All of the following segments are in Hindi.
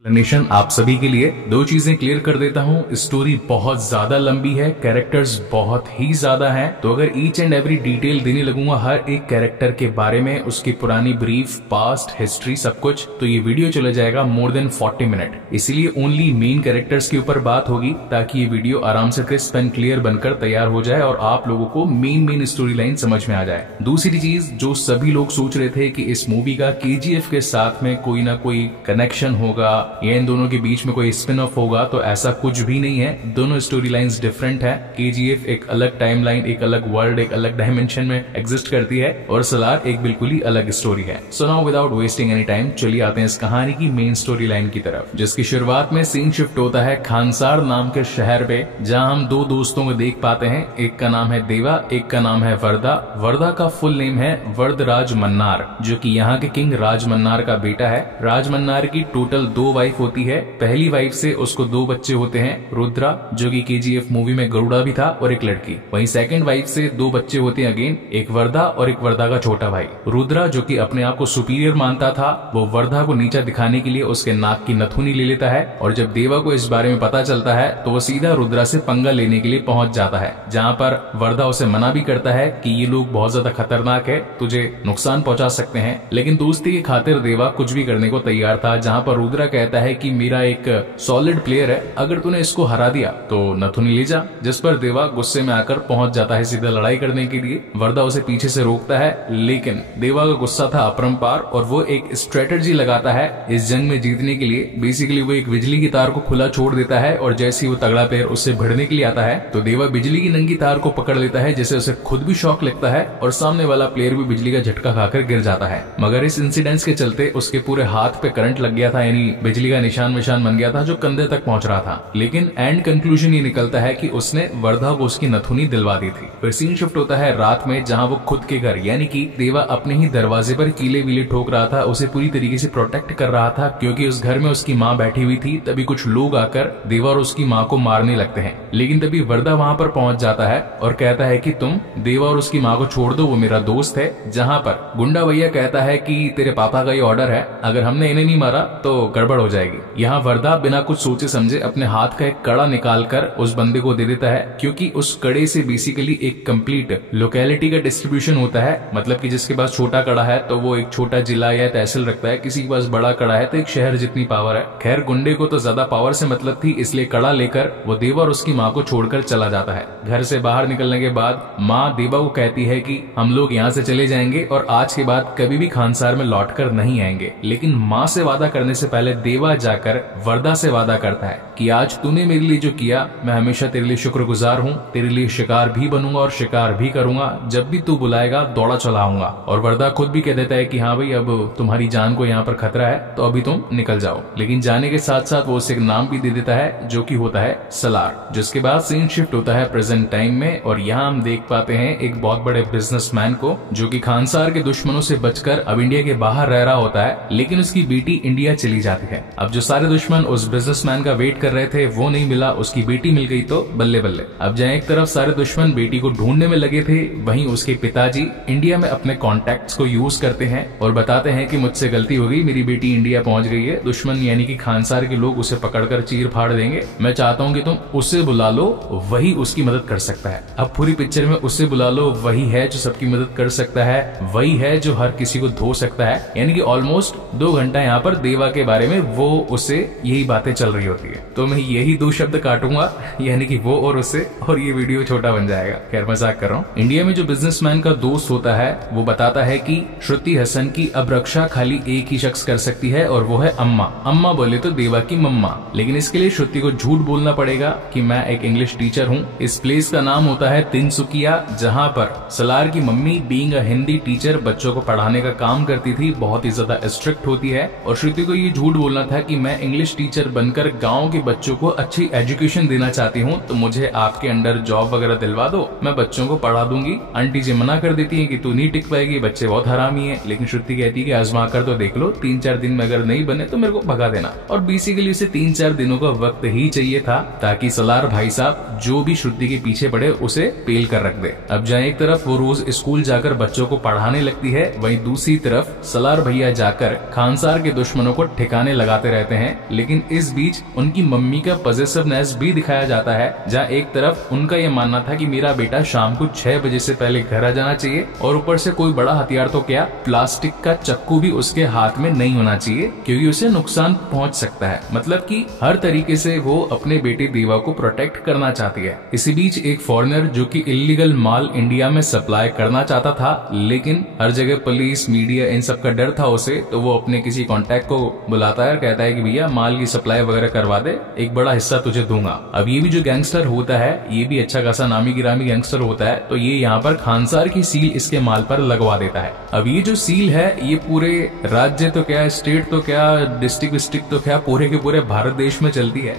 एक्सप्लेनेशन आप सभी के लिए दो चीजें क्लियर कर देता हूँ। स्टोरी बहुत ज्यादा लंबी है, कैरेक्टर्स बहुत ही ज्यादा हैं, तो अगर ईच एंड एवरी डिटेल देने लगूंगा हर एक कैरेक्टर के बारे में, उसकी पुरानी ब्रीफ, पास्ट, हिस्ट्री, सब कुछ, तो ये वीडियो चला जाएगा मोर देन 40 मिनट। इसीलिए ओनली मेन कैरेक्टर्स के ऊपर बात होगी ताकि ये वीडियो आराम से क्रिस्प एंड क्लियर बनकर तैयार हो जाए और आप लोगों को मेन स्टोरी लाइन समझ में आ जाए। दूसरी चीज, जो सभी लोग सोच रहे थे कि इस मूवी का KGF के साथ में कोई ना कोई कनेक्शन होगा या इन दोनों के बीच में कोई स्पिन ऑफ होगा, तो ऐसा कुछ भी नहीं है। दोनों स्टोरी लाइंस डिफरेंट है। KGF एक अलग टाइमलाइन, एक अलग वर्ल्ड, एक अलग डायमेंशन में एग्जिस्ट करती है और सलार एक बिल्कुल ही अलग स्टोरी है। So now without wasting any time चलिए आते हैं इस कहानी की मेन स्टोरी लाइन की तरफ, जिसकी शुरुआत में सीन शिफ्ट होता है खानसार नाम के शहर पे, जहां हम दो दोस्तों को देख पाते हैं। एक का नाम है देवा, एक का नाम है वर्दा। वर्दा का फुल नेम है वरदराज मन्नार, जो कि यहाँ के किंग राज मन्नार का बेटा है। राज मन्नार की टोटल 2 वाइफ होती है। पहली वाइफ से उसको 2 बच्चे होते हैं, रुद्रा जो कि KGF मूवी में गरुड़ा भी था, और एक लड़की। वहीं सेकंड वाइफ से 2 बच्चे होते हैं अगेन, एक वर्दा और एक वर्दा का छोटा भाई। रुद्रा जो कि अपने आप को सुपीरियर मानता था, वो वर्दा को नीचा दिखाने के लिए उसके नाक की नथुनी ले लेता है, और जब देवा को इस बारे में पता चलता है तो वो सीधा रुद्रा से पंगा लेने के लिए पहुंच जाता है, जहां पर वर्दा उसे मना भी करता है कि ये लोग बहुत ज्यादा खतरनाक है, तुझे नुकसान पहुंचा सकते हैं। लेकिन दोस्ती की खातिर देवा कुछ भी करने को तैयार था, जहां पर रुद्रा कहता है कि मेरा एक सॉलिड प्लेयर है, अगर तूने इसको हरा दिया तो नथुनी ले जा। जिस पर देवा गुस्से में आकर पहुंच जाता है सीधा लड़ाई करने के लिए। वर्दा उसे पीछे से रोकता है, लेकिन देवा का गुस्सा था अपरंपार और वो एक स्ट्रेटेजी लगाता है इस जंग में जीतने के लिए। बेसिकली वो एक बिजली की तार को खुला छोड़ देता है और जैसे ही वो तगड़ा प्लेयर उससे भिड़ने के लिए आता है तो देवा बिजली की नंगी तार को पकड़ लेता है, जिससे उसे खुद भी शॉक लगता है और सामने वाला प्लेयर भी बिजली का झटका खाकर गिर जाता है। मगर इस इंसिडेंट के चलते उसके पूरे हाथ पे करंट लग गया था, यानी बिजली का निशान बन गया था जो कंधे तक पहुंच रहा था। लेकिन एंड कंक्लूजन ये निकलता है कि उसने वर्धा को उसकी नथुनी दिलवा दी थी। फिर सीन शिफ्ट होता है रात में, जहां वो खुद के घर यानी कि देवा अपने ही दरवाजे पर कीले वीले ठोक रहा था, उसे पूरी तरीके से प्रोटेक्ट कर रहा था, क्योंकि उस घर में उसकी माँ बैठी हुई थी। तभी कुछ लोग आकर देवा और उसकी माँ को मारने लगते हैं, लेकिन तभी वर्धा वहां पर पहुंच जाता है और कहता है कि तुम देवा और उसकी माँ को छोड़ दो, वो मेरा दोस्त है। जहां पर गुंडा भैया कहता है कि तेरे पापा का ये ऑर्डर है, अगर हमने इन्हें नहीं मारा तो गड़बड़ हो जाएगी। यहाँ वर्धा बिना कुछ सोचे समझे अपने हाथ का एक कड़ा निकालकर उस बंदे को दे देता है, क्योंकि उस कड़े से बेसिकली एक कंप्लीट लोकेलिटी का डिस्ट्रीब्यूशन होता है। मतलब कि जिसके पास छोटा कड़ा है तो वो एक छोटा जिला या तहसील रखता है, किसी के पास बड़ा कड़ा है तो एक शहर जितनी पावर है। खैर गुंडे को तो ज्यादा पावर से मतलब थी, इसलिए कड़ा लेकर वो देवा और उसकी माँ को छोड़कर चला जाता है। घर से बाहर निकलने के बाद माँ देवा को कहती है कि हम लोग यहाँ से चले जाएंगे और आज के बाद कभी भी खानसार में लौट कर नहीं आएंगे। लेकिन माँ से वादा करने से पहले देवा जाकर वर्धा से वादा करता है कि आज तूने मेरे लिए जो किया, मैं हमेशा तेरे लिए शुक्रगुजार हूँ, तेरे लिए शिकार भी बनूंगा और शिकार भी करूंगा, जब भी तू बुलाएगा दौड़ा चलाऊंगा। और वर्धा खुद भी कह देता है कि हाँ भाई, अब तुम्हारी जान को यहाँ पर खतरा है तो अभी तुम निकल जाओ। लेकिन जाने के साथ साथ वो उसे एक नाम भी दे देता है जो कि होता है सलार। जिसके बाद सीन शिफ्ट होता है प्रेजेंट टाइम में, और यहाँ हम देख पाते हैं एक बहुत बड़े बिजनेसमैन को जो कि खानसार के दुश्मनों से बचकर अब इंडिया के बाहर रह रहा होता है, लेकिन उसकी बेटी इंडिया चली जाती है। अब जो सारे दुश्मन उस बिजनेसमैन का वेट कर रहे थे वो नहीं मिला, उसकी बेटी मिल गई तो बल्ले बल्ले। अब जहाँ एक तरफ सारे दुश्मन बेटी को ढूंढने में लगे थे, वहीं उसके पिताजी इंडिया में अपने कॉन्टैक्ट्स को यूज करते हैं और बताते हैं कि मुझसे गलती हो गई, मेरी बेटी इंडिया पहुंच गई है, दुश्मन यानी कि खानसार के लोग उसे पकड़कर चीर फाड़ देंगे, मैं चाहता हूँ कि तुम उसे बुला लो, वही उसकी मदद कर सकता है। अब पूरी पिक्चर में उसे बुला लो, वही है जो सबकी मदद कर सकता है, वही है जो हर किसी को धो सकता है। यानी कि ऑलमोस्ट 2 घंटा यहाँ पर देवा के बारे में वो उसे यही बातें चल रही होती है। तो मैं यही 2 शब्द काटूंगा, यानी कि वो और उसे, और ये वीडियो छोटा बन जाएगा। खैर मजाक कर रहा हूँ। इंडिया में जो बिजनेसमैन का दोस्त होता है वो बताता है कि श्रुति हसन की अब रक्षा खाली एक ही शख्स कर सकती है और वो है अम्मा। अम्मा बोले तो देवा की मम्मा, लेकिन इसके लिए श्रुति को झूठ बोलना पड़ेगा कि मैं एक इंग्लिश टीचर हूँ। इस प्लेस का नाम होता है तिनसुकिया, जहाँ पर सलार की mummy being a Hindi teacher बच्चों को पढ़ाने का काम करती थी, बहुत ही ज्यादा स्ट्रिक्ट होती है। और श्रुति को ये झूठ बोलना था कि मैं इंग्लिश टीचर बनकर गाँव के बच्चों को अच्छी एजुकेशन देना चाहती हूँ, तो मुझे आपके अंडर जॉब वगैरह दिलवा दो, मैं बच्चों को पढ़ा दूंगी। आंटी जी मना कर देती है कि तू नहीं टिक पाएगी, बच्चे बहुत हरामी है, लेकिन श्रुति कहती है कि आजमा कर तो देख लो, 3-4 दिन में अगर नहीं बने तो मेरे को भगा देना। और बेसिकली उसे 3-4 दिनों का वक्त ही चाहिए था ताकि सलार भाई साहब जो भी श्रुति के पीछे पड़े उसे पेल कर रख दे। अब जहाँ एक तरफ वो रोज स्कूल जाकर बच्चों को पढ़ाने लगती है, वहीं दूसरी तरफ सलार भैया जाकर खानसार के दुश्मनों को ठिकाने लगा लगाते रहते हैं। लेकिन इस बीच उनकी मम्मी का पॉसेसिवनेस भी दिखाया जाता है, जहाँ एक तरफ उनका यह मानना था कि मेरा बेटा शाम को 6 बजे से पहले घर आ जाना चाहिए, और ऊपर से कोई बड़ा हथियार तो क्या, प्लास्टिक का चक्कू भी उसके हाथ में नहीं होना चाहिए, क्योंकि उसे नुकसान पहुंच सकता है। मतलब कि हर तरीके से वो अपने बेटे देवा को प्रोटेक्ट करना चाहती है। इसी बीच एक फॉरेनर जो कि इलीगल माल इंडिया में सप्लाई करना चाहता था, लेकिन हर जगह पुलिस, मीडिया, इन सब का डर था उसे, तो वो अपने किसी कॉन्टैक्ट को बुलाता है और कहता है कि भैया माल की सप्लाई वगैरह करवा दे, एक बड़ा हिस्सा तुझे दूंगा। अब ये भी जो गैंगस्टर होता है, ये भी अच्छा खासा नामी गिरामी गैंगस्टर होता है, तो ये यहाँ पर खानसार की सील इसके माल पर लगवा देता है। अब ये जो सील है, ये पूरे राज्य तो क्या, स्टेट तो क्या, डिस्ट्रिक्ट तो क्या, पूरे के पूरे भारत देश में चलती है।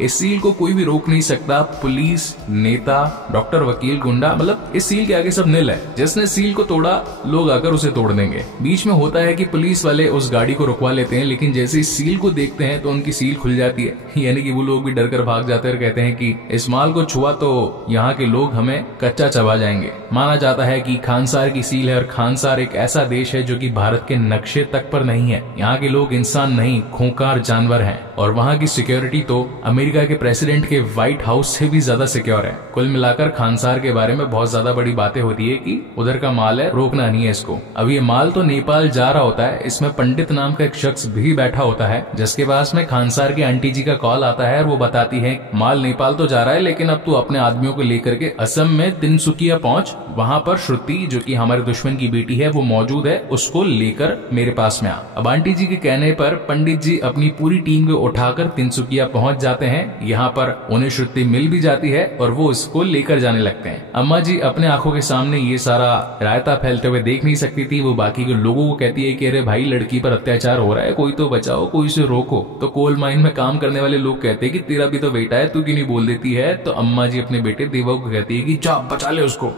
इस सील को कोई भी रोक नहीं सकता, पुलिस, नेता, डॉक्टर, वकील, गुंडा, मतलब इस सील के आगे सब नील है। जिसने सील को तोड़ा, लोग आकर उसे तोड़ देंगे। बीच में होता है कि पुलिस वाले उस गाड़ी को रुकवा लेते हैं, लेकिन जैसे इस सील को देखते हैं तो उनकी सील खुल जाती है, यानी कि वो लोग भी डर कर भाग जाते हैं और कहते हैं कि इस माल को छुआ तो यहाँ के लोग हमें कच्चा चबा जाएंगे। माना जाता है कि खानसार की सील है, और खानसार एक ऐसा देश है जो कि भारत के नक्शे तक पर नहीं है। यहाँ के लोग इंसान नहीं, खूंखार जानवर हैं, और वहाँ की सिक्योरिटी तो अमेरिका के प्रेसिडेंट के व्हाइट हाउस से भी ज्यादा सिक्योर है। कुल मिलाकर खानसार के बारे में बहुत ज्यादा बड़ी बातें होती है कि उधर का माल है, रोकना नहीं है इसको। अब ये माल तो नेपाल जा रहा होता है, इसमें पंडित नाम का एक शख्स भी बैठा होता है, जिसके पास में खानसार की आंटी जी का कॉल आता है और वो बताती है माल नेपाल तो जा रहा है, लेकिन अब तू अपने आदमियों को लेकर के असम में तिनसुकिया पहुंच, वहां पर श्रुति जो कि हमारे दुश्मन की बेटी है वो मौजूद है, उसको लेकर मेरे पास में आ। अब आंटी जी के कहने पर पंडित जी अपनी पूरी टीम को उठाकर तिनसुकिया पहुंच जाते हैं। यहाँ पर उन्हें श्रुति मिल भी जाती है और वो उसको लेकर जाने लगते हैं। अम्मा जी अपने आंखों के सामने ये सारा रायता फैलते हुए देख नहीं सकती थी। वो बाकी के लोगों को कहती है कि अरे भाई, लड़की पर अत्याचार हो रहा है, कोई तो बचाओ, कोई से रोको। तो कोल माइन में काम करने वाले लोग कहते हैं कि तेरा भी तो बेटा है, तू क्यों नहीं बोल देती है। तो अम्मा जी अपने बेटे देवा को कहती है कि जा बचा ले उसको।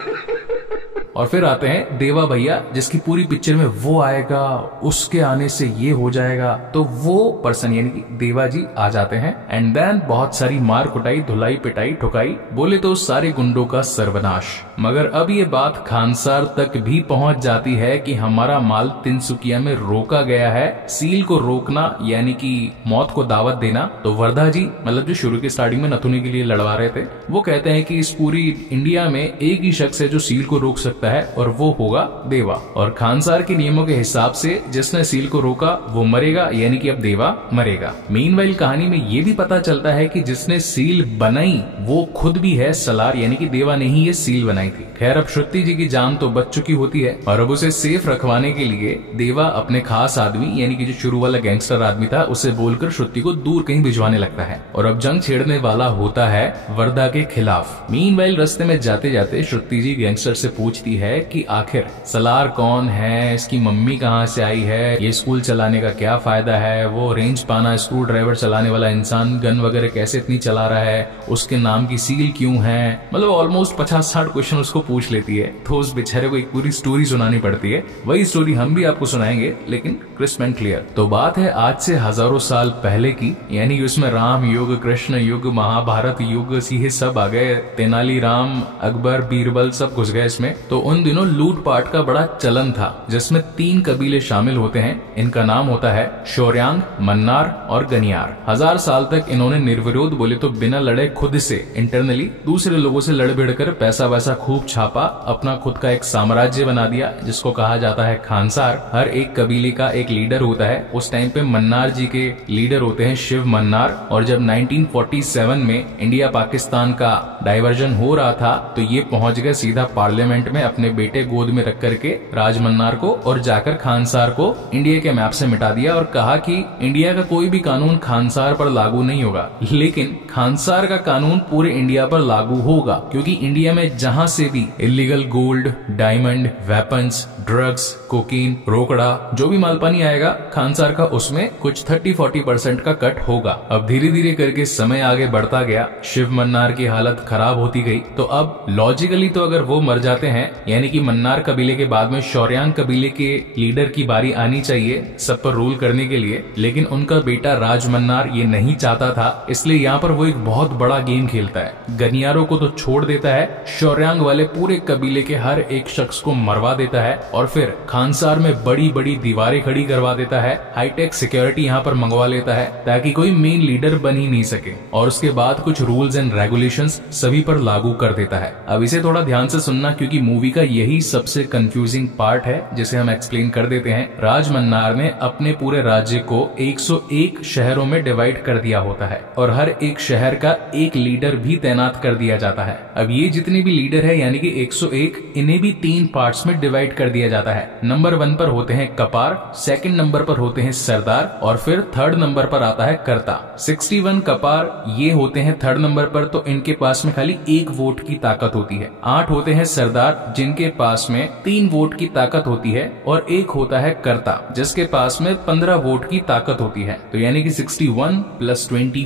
और फिर आते हैं देवा भैया, जिसकी पूरी पिक्चर में वो आएगा, उसके आने से ये हो जाएगा, तो वो पर्सन यानी कि देवा जी आ जाते हैं। एंड देन बहुत सारी मार कुटाई, धुलाई, पिटाई, ठुकाई, बोले तो सारे गुंडों का सर्वनाश। मगर अब ये बात खानसार तक भी पहुंच जाती है कि हमारा माल तिनसुकिया में रोका गया है। सील को रोकना यानी कि मौत को दावत देना। तो वर्धा जी, मतलब जो शुरू के स्टार्टिंग में नथुनी के लिए लड़वा रहे थे, वो कहते हैं कि इस पूरी इंडिया में एक ही शख्स है जो सील को रोक सकता है, और वो होगा देवा। और खानसार के नियमों के हिसाब से जिसने सील को रोका वो मरेगा, यानी कि अब देवा मरेगा। मीनवाइल कहानी में ये भी पता चलता है कि जिसने सील बनाई वो खुद भी है सलार, यानी कि देवा ने ही ये सील बनाई थी। खैर, अब श्रुति जी की जान तो बच चुकी होती है, और अब उसे सेफ रखवाने के लिए देवा अपने खास आदमी यानी कि जो शुरू वाला गैंगस्टर आदमी था उसे बोलकर श्रुति को दूर कहीं भिजवाने लगता है, और अब जंग छेड़ने वाला होता है वर्धा के खिलाफ। मीनवाइल रास्ते में जाते जाते श्रुति जी गैंगस्टर से पूछती है कि आखिर सलार कौन है, इसकी मम्मी कहाँ से आई है, ये स्कूल चलाने का क्या फायदा है, वो रेंज पाना स्क्रू ड्राइवर चलाने वाला इंसान गन वगैरह कैसे इतनी चला रहा है, उसके नाम की सील क्यों है। मतलब ऑलमोस्ट 50-60 क्वेश्चन उसको पूछ लेती है। तो उस बेचारे को एक पूरी स्टोरी सुनानी पड़ती है। वही स्टोरी हम भी आपको सुनाएंगे, लेकिन क्रिस्प एंड क्लियर। तो बात है आज से हजारों साल पहले की, यानी कि उसमें राम युग, कृष्ण युग, महाभारत युग, ये सब आ गए। तेनाली राम, अकबर, बीरबल सब घुस गए इसमें। तो उन दिनों लूटपाट का बड़ा चलन था, जिसमें 3 कबीले शामिल होते हैं। इनका नाम होता है शौर्यांग, मन्नार और गनियार। 1000 साल तक इन्होंने निर्विरोध, बोले तो बिना लड़े, खुद से इंटरनली दूसरे लोगों से लड़ भिड़ कर पैसा वैसा खूब छापा, अपना खुद का एक साम्राज्य बना दिया, जिसको कहा जाता है खानसार। हर एक कबीले का एक लीडर होता है। उस टाइम पे मन्नार जी के लीडर होते हैं शिव मन्नार। और जब 1947 में इंडिया पाकिस्तान का डाइवर्जन हो रहा था, तो ये पहुंच गए सीधा पार्लियामेंट में अपने बेटे गोद में रख करके राज मन्नार को, और जाकर खानसार को इंडिया के मैप से मिटा दिया और कहा कि इंडिया का कोई भी कानून खानसार पर लागू नहीं होगा, लेकिन खानसार का कानून पूरे इंडिया पर लागू होगा, क्योंकि इंडिया में जहां से भी illegal gold, diamond, weapons, drugs, cocaine, रोकड़ा, जो भी मालपानी आएगा, खानसार का उसमें कुछ 30-40% का कट होगा। अब धीरे धीरे करके समय आगे बढ़ता गया, शिव मन्नार की हालत खराब होती गई। तो अब लॉजिकली तो अगर वो मर जाते हैं यानी कि मन्नार कबीले के बाद में शौर्यांग कबीले के लीडर की बारी आनी चाहिए सब पर रूल करने के लिए, लेकिन उनका बेटा राज मन्नार ये नहीं चाहता था। इसलिए यहाँ पर वो एक बहुत बड़ा गेम खेलता है। गनियारों को तो छोड़ देता है, शौर्यांग वाले पूरे कबीले के हर एक शख्स को मरवा देता है और फिर खानसार में बड़ी बड़ी दीवारें खड़ी करवा देता है। हाईटेक सिक्योरिटी यहाँ पर मंगवा लेता है ताकि कोई मेन लीडर बन ही नहीं सके, और उसके बाद कुछ रूल्स एंड रेगुलेशंस सभी पर लागू कर देता है। अब इसे थोड़ा ध्यान से सुनना क्योंकि मूवी का यही सबसे कंफ्यूजिंग पार्ट है जिसे हम एक्सप्लेन कर देते हैं। राज मन्नार ने अपने पूरे राज्य को 101 शहरों में डिवाइड कर दिया होता है और हर एक शहर का एक लीडर भी तैनात कर दिया जाता है। अब ये जितने भी लीडर है यानी कि 101, इन्हें भी 3 पार्ट्स में डिवाइड कर दिया जाता है। नंबर 1 पर होते हैं कपार, सेकंड नंबर पर होते हैं सरदार और फिर थर्ड नंबर पर आता है कर्ता। 61 कपार ये होते हैं थर्ड नंबर पर, तो इनके पास में खाली 1 वोट की ताकत होती है। 8 होते हैं सरदार जिनके पास में 3 वोट की ताकत होती है और 1 होता है कर्ता जिसके पास में 15 वोट की ताकत होती है। तो यानी कि 61 + 24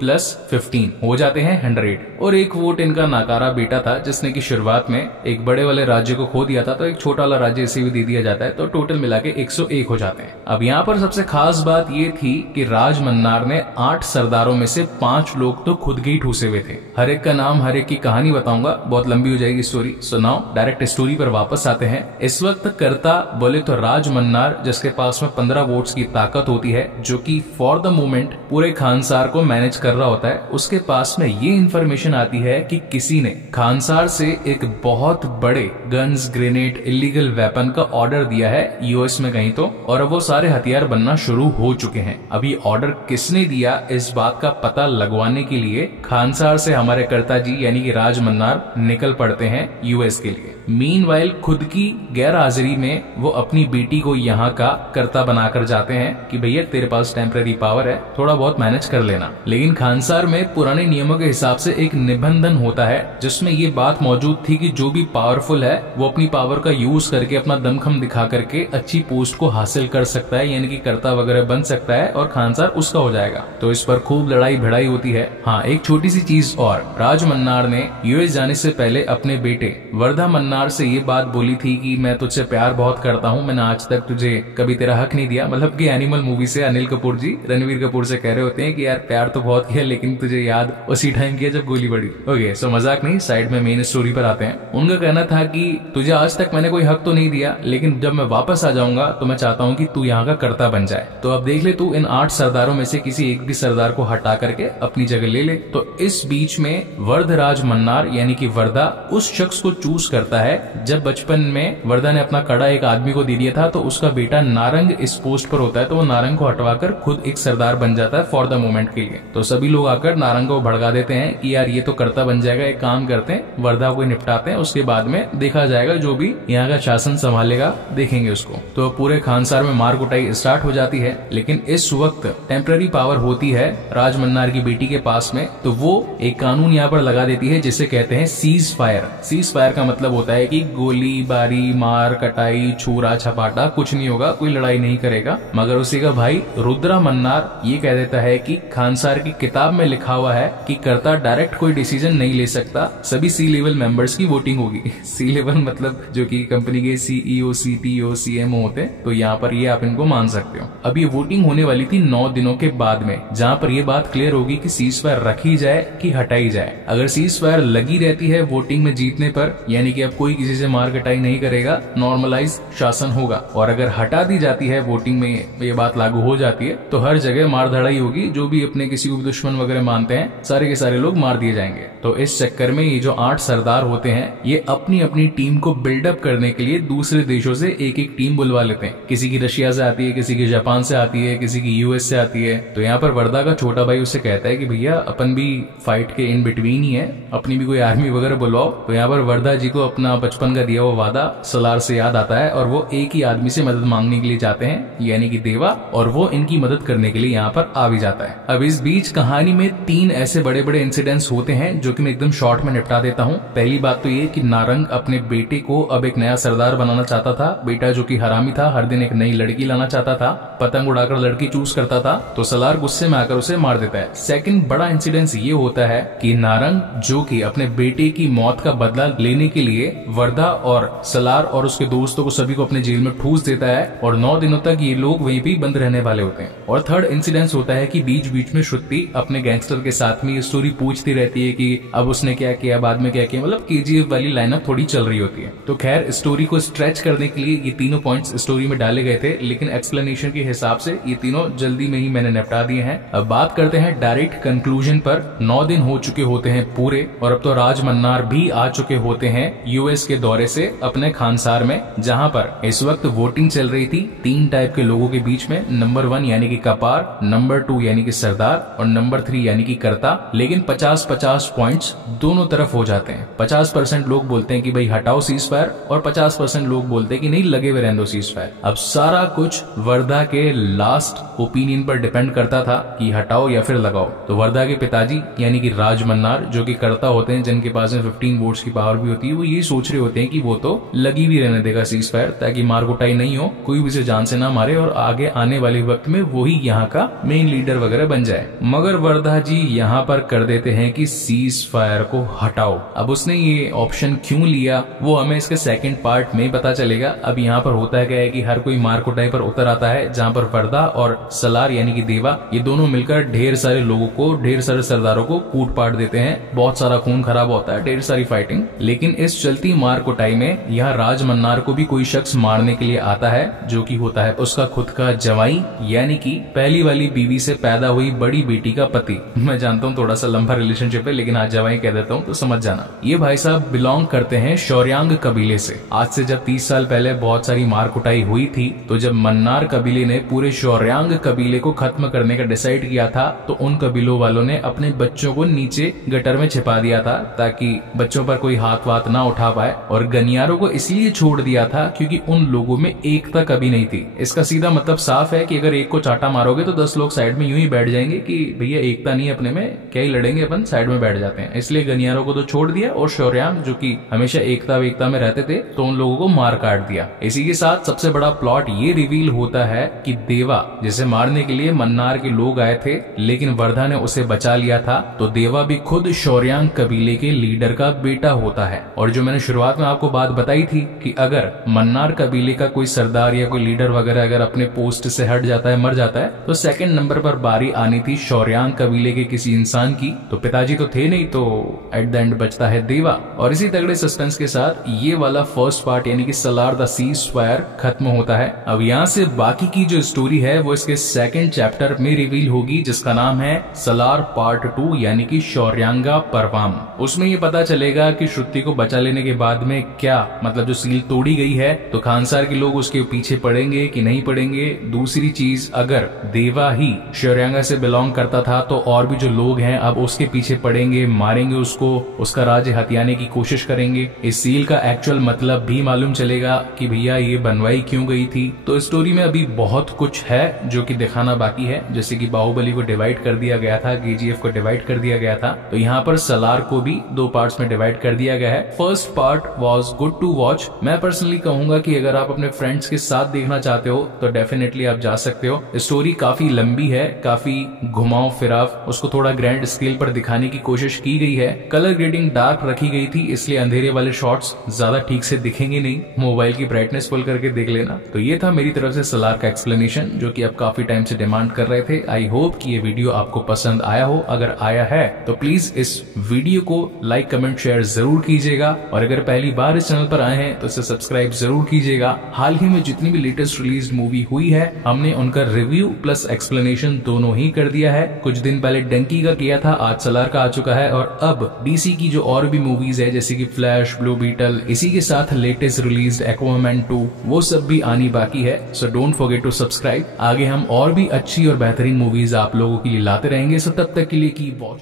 + 15 हो जाते हैं 100। और 1 वोट इनका नाकारा बेटा था जिसने की शुरुआत में एक बड़े वाले राज्य को खो दिया था, तो एक छोटा वाला राज्य इसे भी दे दिया जाता है, तो टोटल मिला के 101 हो जाते हैं। अब यहाँ पर सबसे खास बात ये थी कि राज मन्नार ने 8 सरदारों में से 5 लोग तो खुद ही ठूसे हुए थे। हर एक का नाम, हर एक की कहानी बताऊंगा, बहुत लंबी हो जाएगी story. So now direct story पर वापस आते हैं। इस वक्त कर्ता बोले तो राज मन्नार जिसके पास में 15 वोट्स की ताकत होती है, जो कि फॉर द मोमेंट पूरे खानसार को मैनेज कर रहा होता है। उसके पास में ये इन्फॉर्मेशन आती है कि किसी ने खानसार से एक बहुत बड़े गन्स, ग्रेनेड, इलीगल वेपन का ऑर्डर दिया है यूएस में कहीं तो, और अब वो सारे हथियार बनना शुरू हो चुके हैं। अभी ऑर्डर किसने दिया इस बात का पता लगवाने के लिए खानसार से हमारे कर्ता जी यानी कि राज मन्नार निकल पड़ते हैं यूएस के लिए। मीनवाइल खुद की गैर हाजिरी में वो अपनी बेटी को यहाँ का कर्ता बनाकर जाते हैं कि भैया तेरे पास टेम्पररी पावर है, थोड़ा बहुत मैनेज कर लेना। लेकिन खानसार में पुराने नियमों के हिसाब से एक निबंधन होता है जिसमें ये बात मौजूद थी कि जो भी पावरफुल है वो अपनी पावर का यूज करके अपना दमखम दिखा करके अच्छी पोस्ट को हासिल कर सकता है, यानी कि कर्ता वगैरह बन सकता है और खानसार उसका हो जाएगा। तो इस पर खूब लड़ाई भिड़ाई होती है। हाँ, एक छोटी सी चीज और, राज मन्नार ने यूएस जाने से पहले अपने बेटे वर्धा मन्नार से ये बात बोली थी कि मैं तुझसे प्यार बहुत करता हूँ, मैंने आज तक तुझे कभी तेरा हक नहीं दिया। मतलब कि एनिमल मूवी से अनिल कपूर जी रणवीर कपूर से कह रहे होते हैं कि यार प्यार तो बहुत किया लेकिन तुझे याद उसी टाइम किया जब गोली पड़ी। ओके, सो मजाक नहीं, साइड में मेन स्टोरी पर आते हैं। उनका कहना था कि तुझे आज तक मैंने कोई हक तो नहीं दिया, लेकिन जब मैं वापस आ जाऊंगा तो मैं चाहता हूँ कि तू यहाँ का कर्ता बन जाए। तो अब देख ले, तू इन 8 सरदारों में से किसी एक भी सरदार को हटा करके अपनी जगह ले ले। तो इस बीच में वर्धराज मन्नार यानी कि वर्धा उस शख्स को चूज करता है। जब बचपन में वर्धा ने अपना कड़ा एक आदमी को दे दिया था तो उसका बेटा नारंग इस पोस्ट पर होता है, तो वो नारंग को हटवाकर खुद एक सरदार बन जाता है फॉर द मोमेंट के लिए। तो सभी लोग आकर नारंग को भड़का देते हैं कि यार ये तो कर्ता बन जाएगा, एक काम करते हैं वर्धा को निपटाते हैं, उसके बाद में देखा जाएगा, जो भी यहाँ का शासन संभालेगा देखेंगे उसको। तो पूरे खानसार में मार कुटाई स्टार्ट हो जाती है। लेकिन इस वक्त टेम्पररी पावर होती है राज मन्नार की बेटी के पास में, तो वो एक कानून यहाँ पर लगा देती है जिसे कहते हैं सीज फायर। सीज फायर का मतलब होता है कि गोली बारी, मार कटाई, छूरा छपाटा कुछ नहीं होगा, कोई लड़ाई नहीं करेगा। मगर उसी का भाई रुद्रा मन्नार ये कह देता है कि खानसार की किताब में लिखा हुआ है कि कर्ता डायरेक्ट कोई डिसीजन नहीं ले सकता, सभी सी लेवल मेंबर्स की वोटिंग होगी। सी लेवल मतलब जो कि कंपनी के सीईओ, सीटीओ, सीएमओ होते हैं, तो यहाँ पर ये आप इनको मान सकते हो। अब ये वोटिंग होने वाली थी 9 दिनों के बाद में, जहाँ पर ये बात क्लियर होगी कि सीज फायर रखी जाए कि हटाई जाए। अगर सीज फायर लगी रहती है वोटिंग में जीतने पर, यानी कि अब कोई किसी से मार कटाई नहीं करेगा, नॉर्मलाइज शासन होगा। और अगर हटा दी जाती है वोटिंग में ये बात लागू हो जाती है, तो हर जगह मार धड़ाई होगी, जो भी अपने किसी को भी दुश्मन वगैरह मानते हैं सारे के सारे लोग मार दिए जाएंगे। तो इस चक्कर में ये जो 8 सरदार होते हैं ये अपनी अपनी टीम को बिल्डअप करने के लिए दूसरे देशों से एक एक टीम बुलवा लेते हैं। किसी की रशिया से आती है, किसी की जापान से आती है, किसी की यूएस से आती है। तो यहाँ पर वर्धा का छोटा भाई उससे कहता है कि भैया अपन भी फाइट के इन बिटवीन ही है, अपनी भी कोई आर्मी वगैरह बुलवाओ। तो यहाँ पर वर्धा जी को अपना बचपन का दिया हुआ वादा सलार से याद आता है और वो एक ही आदमी से मदद मांगने के लिए जाते हैं, यानी कि देवा, और वो इनकी मदद करने के लिए यहाँ पर आ भी जाता है। अब इस बीच कहानी में 3 ऐसे बड़े बड़े इंसिडेंट्स होते हैं जो कि मैं एकदम शॉर्ट में निपटा देता हूँ। पहली बात तो ये कि नारंग अपने बेटे को अब एक नया सरदार बनाना चाहता था। बेटा जो कि हरामी था, हर दिन एक नई लड़की लाना चाहता था, पतंग उड़ाकर लड़की चूज करता था, तो सलार गुस्से में आकर उसे मार देता है। सेकंड बड़ा इंसिडेंस ये होता है कि नारंग जो कि अपने बेटे की मौत का बदला लेने के लिए वर्दा और सलार और उसके दोस्तों को सभी को अपने जेल में ठूस देता है और 9 दिनों तक ये लोग वहीं पे बंद रहने वाले होते हैं। और थर्ड इंसिडेंस होता है कि बीच बीच में श्रुति अपने गैंगस्टर के साथ में ये स्टोरी पूछती रहती है कि अब उसने क्या किया, बाद में क्या किया, मतलब केजीएफ वाली लाइनअप थोड़ी चल रही होती है। तो खैर स्टोरी को स्ट्रेच करने के लिए ये तीनों पॉइंट्स स्टोरी में डाले गए थे, लेकिन एक्सप्लेनेशन के हिसाब से ये तीनों जल्दी में ही मैंने निपटा दिए हैं। अब बात करते हैं डायरेक्ट कंक्लूजन पर। 9 दिन हो चुके होते हैं पूरे और अब तो राज मन्नार भी आ चुके होते हैं यूएस के दौरे से अपने खानसार में, जहां पर इस वक्त वोटिंग चल रही थी 3 टाइप के लोगों के बीच में, नंबर 1 यानी कि कपार, नंबर 2 यानी कि सरदार और नंबर 3 यानी कि कर्ता। लेकिन 50-50 पॉइंट्स दोनों तरफ हो जाते हैं। 50% लोग बोलते हैं कि भाई हटाओ सीज फायर और 50% लोग बोलते हैं कि नहीं लगे हुए रहने दो सीज फायर। अब सारा कुछ वर्दा के लास्ट ओपिनियन पर डिपेंड करता था कि हटाओ या फिर लगाओ। तो वर्दा के पिताजी यानी कि राज मन्नार जो कि कर्ता होते हैं, जिनके पास में 15 वोट्स की पावर भी होती है, वो यही सोच रहे होते हैं कि वो तो लगी भी रहने देगा सीज फायर, ताकि मार कुटाई नहीं हो, कोई भी उसे जान से ना मारे और आगे आने वाले वक्त में वही यहाँ का मेन लीडर वगैरह बन जाए। मगर वर्दा जी यहाँ पर कर देते हैं कि सीज फायर को हटाओ। अब उसने ये ऑप्शन क्यों लिया वो हमें इसके सेकंड पार्ट में पता चलेगा। अब यहाँ पर होता क्या है कि हर कोई मार कुटाई पर उतर आता है, जहाँ पर वर्दा और सलार यानी कि देवा ये दोनों मिलकर ढेर सारे लोगों को, ढेर सारे सरदारों को कूट पाट देते हैं। बहुत सारा खून खराब होता है, ढेर सारी फाइटिंग। लेकिन इस चलती मार कुटाई में यहाँ राज मन्नार को भी कोई शख्स मारने के लिए आता है, जो कि होता है उसका खुद का जवाई यानी कि पहली वाली बीवी से पैदा हुई बड़ी बेटी का पति। मैं जानता हूँ थोड़ा सा लंबा रिलेशनशिप है, लेकिन आज जवाई कह देता हूँ तो समझ जाना। ये भाई साहब बिलोंग करते हैं शौर्यांग कबीले से। आज से जब 30 साल पहले बहुत सारी मार कुटाई हुई थी, तो जब मन्नार कबीले ने पूरे शौर्यांग कबीले को खत्म करने का डिसाइड किया था, तो उन कबीलों वालों ने अपने बच्चों को नीचे गटर में छिपा दिया था ताकि बच्चों पर कोई हाथ वाथ ना उठा पाए। और गनियारों को इसलिए छोड़ दिया था क्योंकि उन लोगों में एकता कभी नहीं थी। इसका सीधा मतलब साफ है कि अगर एक को चाटा मारोगे तो 10 लोग साइड में यूं ही बैठ जाएंगे कि भैया एकता नहीं अपने में, क्या ही लड़ेंगे, अपन साइड में बैठ जाते हैं। इसलिए गनियारों को तो छोड़ दिया और शौर्यांग जो कि हमेशा एकता वेकता में रहते थे, तो उन लोगों को मार काट दिया। इसी के साथ सबसे बड़ा प्लॉट ये रिवील होता है कि देवा जिसे मारने के लिए मन्नार के लोग आए थे, लेकिन वर्धा ने उसे बचा लिया था। तो देवा भी खुद शौर्यांग कबीले के लीडर का बेटा होता है। और जो मैंने शुरुआत में आपको बात बताई थी कि अगर मन्नार कबीले का कोई सरदार या कोई लीडर वगैरह अगर अपने पोस्ट से हट जाता है, मर जाता है, तो सेकंड नंबर पर बारी आनी थी शौर्यांग कबीले के किसी इंसान की। तो पिताजी तो थे नहीं, तो एट द एंड बचता है देवा। और इसी तगड़े सस्पेंस के साथ ये वाला फर्स्ट पार्ट यानी कि सलार द सीज फायर खत्म होता है। अब यहाँ से बाकी की जो स्टोरी है वो इसके सेकंड चैप्टर में रिवील होगी, जिसका नाम है सलार पार्ट 2 यानी कि शौर्यांगा परवाम। उसमें ये पता चलेगा कि श्रुति को बचा लेने के बाद में क्या मतलब जो सील तोड़ी गई है, तो खानसार के लोग उसके पीछे पड़ेंगे कि नहीं पड़ेंगे। दूसरी चीज, अगर देवा ही शौर्यांगा से बिलोंग करता था तो और भी जो लोग हैं अब उसके पीछे पड़ेंगे, मारेंगे उसको, उसका राज्य हथियाने की कोशिश करेंगे। इस सील का एक्चुअल मतलब भी मालूम चलेगा कि भैया ये बनवाई क्यों गई थी। तो स्टोरी में अभी बहुत कुछ है जो कि दिखाना बाकी है। जैसे कि बाहुबली को डिवाइड कर दिया गया था, केजीएफ को डिवाइड कर दिया गया था, तो यहाँ पर सलार को भी 2 पार्ट्स में डिवाइड कर दिया गया है। First part was good to watch. मैं पर्सनली कहूंगा कि अगर आप अपने फ्रेंड्स के साथ देखना चाहते हो तो डेफिनेटली आप जा सकते हो। स्टोरी काफी लंबी है, काफी घुमाव फिराव, उसको थोड़ा ग्रैंड स्केल पर दिखाने की कोशिश की गई है। कलर ग्रेडिंग डार्क रखी गई थी, इसलिए अंधेरे वाले शॉट्स ज्यादा ठीक से दिखेंगे नहीं। मोबाइल की ब्राइटनेस फुल करके देख लेना। तो ये था मेरी तरफ से सलार का एक्सप्लेनेशन, जो कि आप काफी टाइम से डिमांड कर रहे थे। आई होप कि ये वीडियो आपको पसंद आया हो। अगर आया है तो प्लीज इस वीडियो को लाइक कमेंट शेयर जरूर कीजिएगा, और अगर पहली बार इस चैनल पर आए हैं तो इसे सब्सक्राइब जरूर कीजिएगा। हाल ही में जितनी भी लेटेस्ट रिलीज मूवी हुई है, हमने उनका रिव्यू प्लस एक्सप्लेनेशन दोनों ही कर दिया है। कुछ दिन पहले डंकी का किया था, आज सलार का आ चुका है, और अब डीसी की जो और भी मूवीज है जैसे कि फ्लैश, ब्लू बीटल, इसी के साथ लेटेस्ट रिलीज एक्वामैन 2, वो सब भी आनी बाकी है। So don't forget to subscribe. आगे हम और भी अच्छी और बेहतरीन मूवीज आप लोगों के लिए लाते रहेंगे। सो तब तक के लिए की वॉच।